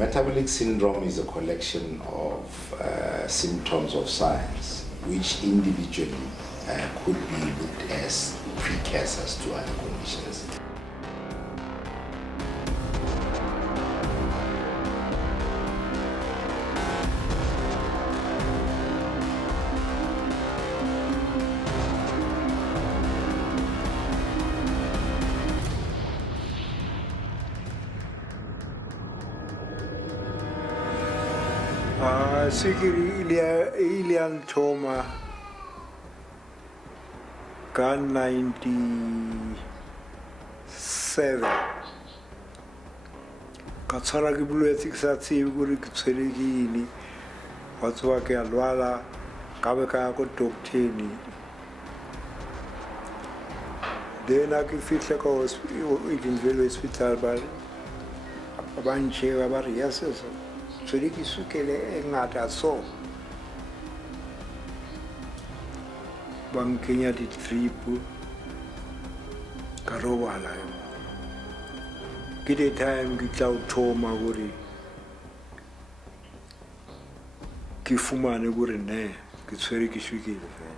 Metabolic syndrome is a collection of symptoms of science which individually could be looked as precursors to other conditions. Sikiri ilian thoma ka 97 ka tshwara ke bolwetse ke sa tsebe gore ke tshwere ke eng wa tsoga ke a lwala ka be ka ya ko doctoreng then a ke fihle ka Edenville hospital ba ntšheba ba re ya seso tshwere ke sukele e ngata so ba nkenya di-drip ka robala ke the time ke tla o thoma gore ke fumane gore ne ke tshwere ke sukele fela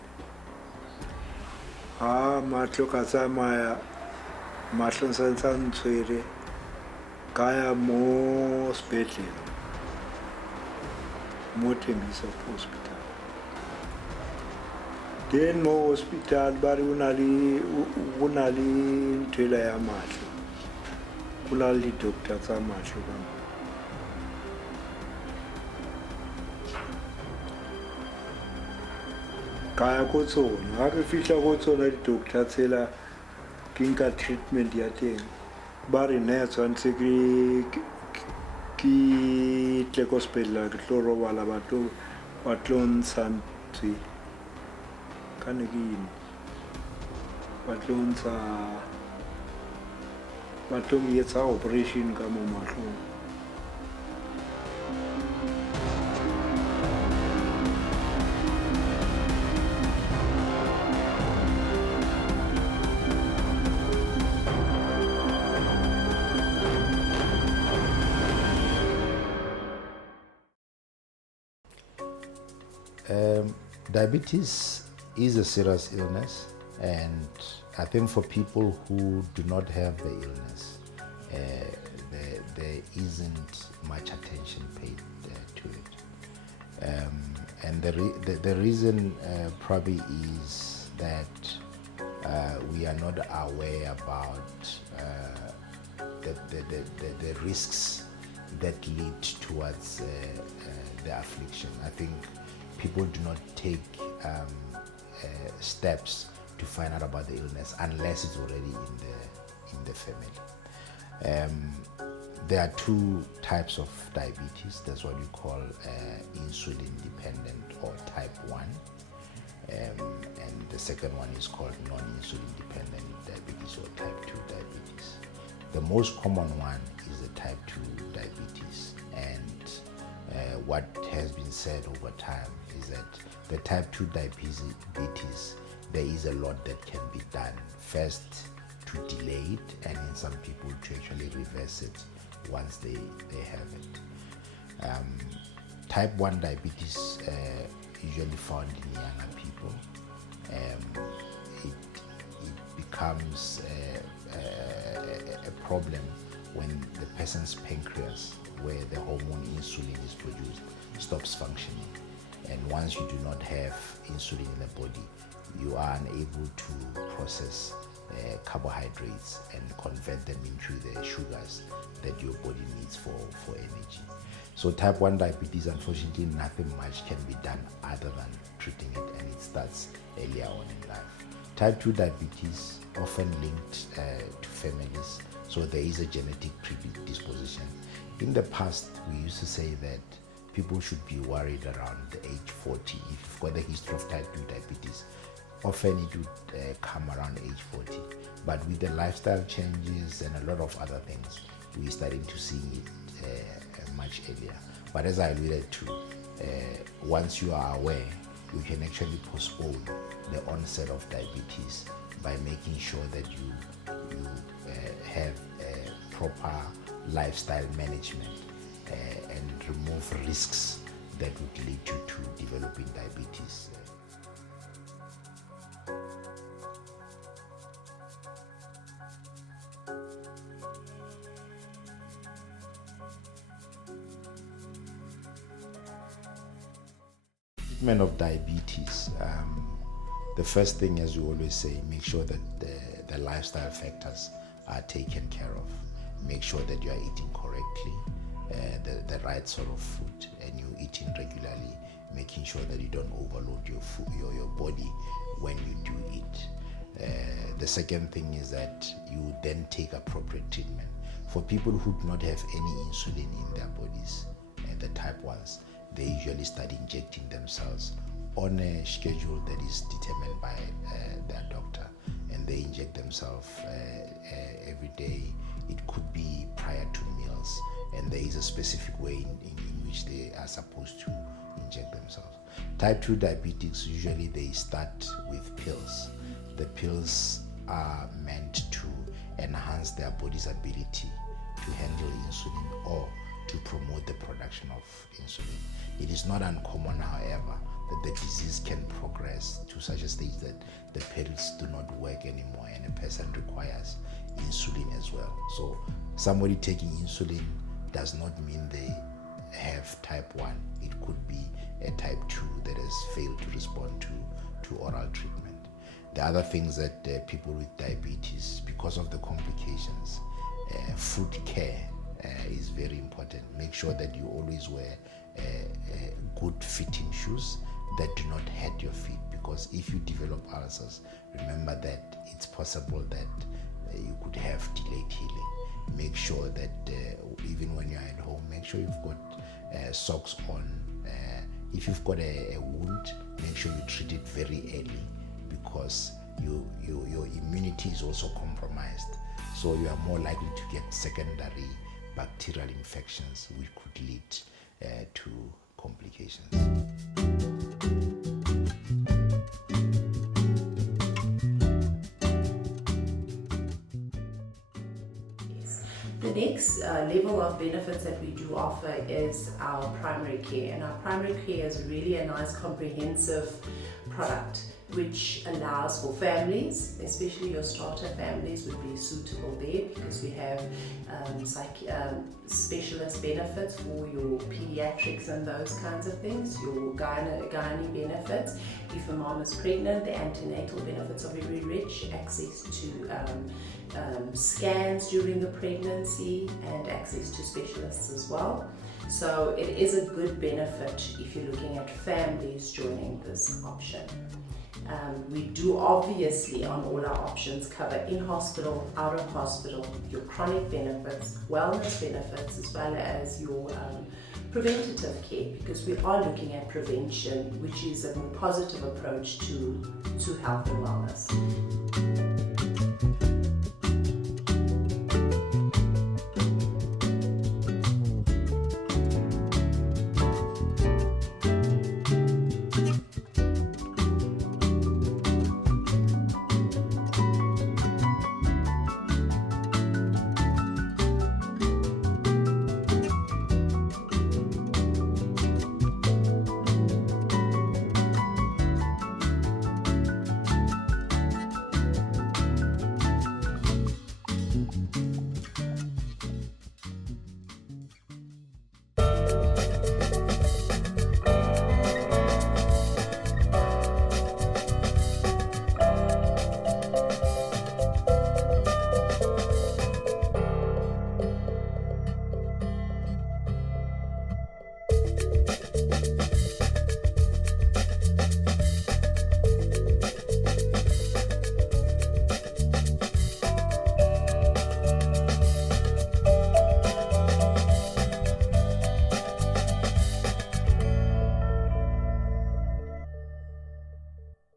matlo ka tsamaya mahlo ntse a ntshwere ka ya mo sepetlele mo Tembisa hospital then mo hospital ba re o na le nthwela ya mahlo go na le doctor tsa mahlo ka ya ko tsona ga re fihla go tsona di-doctor tsela ke nka treatment ya teng ba re nna ya tshwanetse ke tle ko sepetlele ke tlo robala ba tlo ntsha ntse ka ne ke eng ba tlo etsa operation ka mo mahlong Diabetes is a serious illness, and I think for people who do not have the illness, there isn't much attention paid to it. And the reason probably is that we are not aware about the risks that lead towards the affliction. I think people do not take steps to find out about the illness unless it's already in the family. There are two types of diabetes. That's what we call insulin dependent or type 1, and the second one is called non-insulin dependent diabetes or type 2 diabetes. The most common one is the type 2 diabetes, and what has been said over time is that the type 2 diabetes, there is a lot that can be done. First, to delay it, and in some people to actually reverse it once they have it. Type 1 diabetes usually found in younger people. It becomes a problem when the person's pancreas, where the hormone insulin is produced, stops functioning. And once you do not have insulin in the body, you are unable to process carbohydrates and convert them into the sugars that your body needs for energy. So type 1 diabetes, unfortunately, nothing much can be done other than treating it, and it starts earlier on in life. Type 2 diabetes, often linked to families, so there is a genetic predisposition. In the past, we used to say that people should be worried around the age 40. If you've got a history of type 2 diabetes, often it would come around age 40. But with the lifestyle changes and a lot of other things, we're starting to see it much earlier. But as I alluded to, once you are aware, you can actually postpone the onset of diabetes by making sure that you have a proper lifestyle management and remove risks that would lead you to developing diabetes. Treatment of diabetes. The first thing, as you always say, make sure that the lifestyle factors are taken care of. Make sure that you are eating correctly, the right sort of food, and you're eating regularly, making sure that you don't overload your food, your body when you do eat. The second thing is that you then take appropriate treatment. For people who do not have any insulin in their bodies, the type 1s, they usually start injecting themselves on a schedule that is determined by their doctor, and they inject themselves every day. It could be prior to meals, and there is a specific way in which they are supposed to inject themselves. Type 2 diabetics, usually they start with pills. The pills are meant to enhance their body's ability to handle insulin or to promote the production of insulin. It is not uncommon, however, that the disease can progress to such a stage that the pills do not work anymore and a person requires insulin as well. So somebody taking insulin does not mean they have type 1. It could be a type 2 that has failed to respond to oral treatment. The other things that people with diabetes, because of the complications, foot care is very important. Make sure that you always wear good fitting shoes that do not hurt your feet, because if you develop ulcers, remember that it's possible that you could have delayed healing. Make sure that even when you're at home, make sure you've got socks on. If you've got a wound, make sure you treat it very early, because your immunity is also compromised. So you are more likely to get secondary bacterial infections, which could lead to complications. The next level of benefits that we do offer is our primary care, and our primary care is really a nice comprehensive product which allows for families, especially your starter families would be suitable there, because we have specialist benefits for your pediatrics and those kinds of things, your gynae benefits. If a mom is pregnant, the antenatal benefits are very rich, access to scans during the pregnancy and access to specialists as well. So it is a good benefit if you're looking at families joining this option. We do obviously on all our options cover in-hospital, out-of-hospital, your chronic benefits, wellness benefits, as well as your preventative care, because we are looking at prevention, which is a more positive approach to health and wellness.